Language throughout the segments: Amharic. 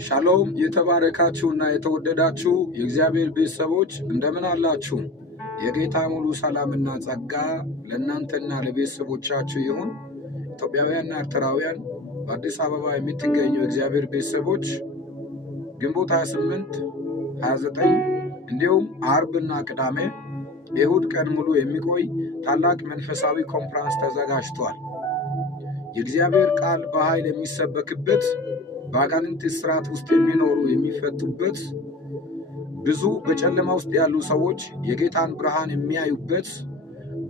ሻሎም የተባረካችሁና የተወደዳችሁ የእግዚአብሔር ቤተሰቦች እንደምን አላችሁ? የጌታ ሙሉ ሰላምና ጸጋ ለእናንተና ለቤተሰቦቻችሁ ይሁን። ኢትዮጵያውያንና ኤርትራውያን በአዲስ አበባ የምትገኙ የእግዚአብሔር ቤተሰቦች ግንቦት 28 29 እንዲሁም አርብና ቅዳሜ የእሁድ ቀን ሙሉ የሚቆይ ታላቅ መንፈሳዊ ኮንፈረንስ ተዘጋጅቷል። የእግዚአብሔር ቃል በኃይል የሚሰበክበት፣ በአጋንንት እስራት ውስጥ የሚኖሩ የሚፈቱበት፣ ብዙ በጨለማ ውስጥ ያሉ ሰዎች የጌታን ብርሃን የሚያዩበት፣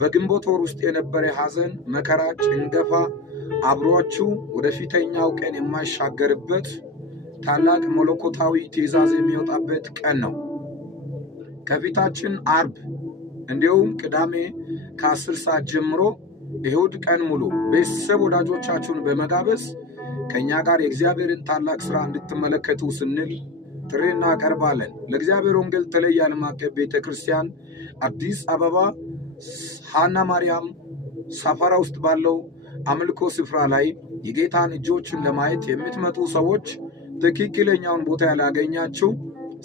በግንቦት ወር ውስጥ የነበረ ሐዘን፣ መከራ፣ ጭንገፋ አብሯችሁ ወደ ፊተኛው ቀን የማይሻገርበት ታላቅ መለኮታዊ ትእዛዝ የሚወጣበት ቀን ነው። ከፊታችን አርብ እንዲሁም ቅዳሜ ከ10 ሰዓት ጀምሮ እሁድ ቀን ሙሉ ቤተሰብ ወዳጆቻችሁን በመጋበዝ ከኛ ጋር የእግዚአብሔርን ታላቅ ሥራ እንድትመለከቱ ስንል ጥሪ እናቀርባለን። ለእግዚአብሔር ወንጌል ተለይ ዓለም አቀፍ ቤተክርስቲያን አዲስ አበባ ሐና ማርያም ሰፈራ ውስጥ ባለው አምልኮ ስፍራ ላይ የጌታን እጆችን ለማየት የምትመጡ ሰዎች ትክክለኛውን ቦታ ያላገኛችሁ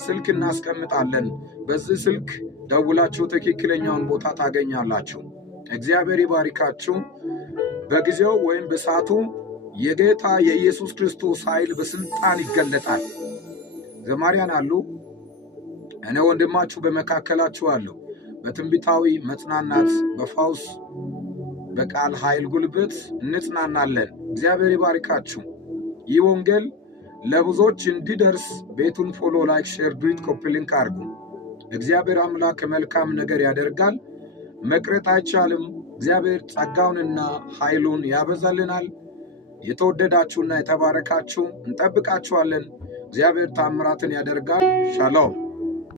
ስልክ እናስቀምጣለን። በዚህ ስልክ ደውላችሁ ትክክለኛውን ቦታ ታገኛላችሁ። እግዚአብሔር ይባርካችሁ። በጊዜው ወይም በሰዓቱ የጌታ የኢየሱስ ክርስቶስ ኃይል በስልጣን ይገለጣል። ዘማሪያን አሉ፣ እኔ ወንድማችሁ በመካከላችሁ አለሁ። በትንቢታዊ መጽናናት፣ በፈውስ በቃል ኃይል ጉልበት እንጽናናለን። እግዚአብሔር ይባርካችሁ። ይህ ወንጌል ለብዙዎች እንዲደርስ ቤቱን ፎሎ፣ ላይክ፣ ሼር፣ ዱት፣ ኮፒ ሊንክ አድርጉ። እግዚአብሔር አምላክ መልካም ነገር ያደርጋል። መቅረት አይቻልም። እግዚአብሔር ጸጋውንና ኃይሉን ያበዛልናል። የተወደዳችሁና የተባረካችሁ እንጠብቃችኋለን። እግዚአብሔር ታምራትን ያደርጋል። ሻሎም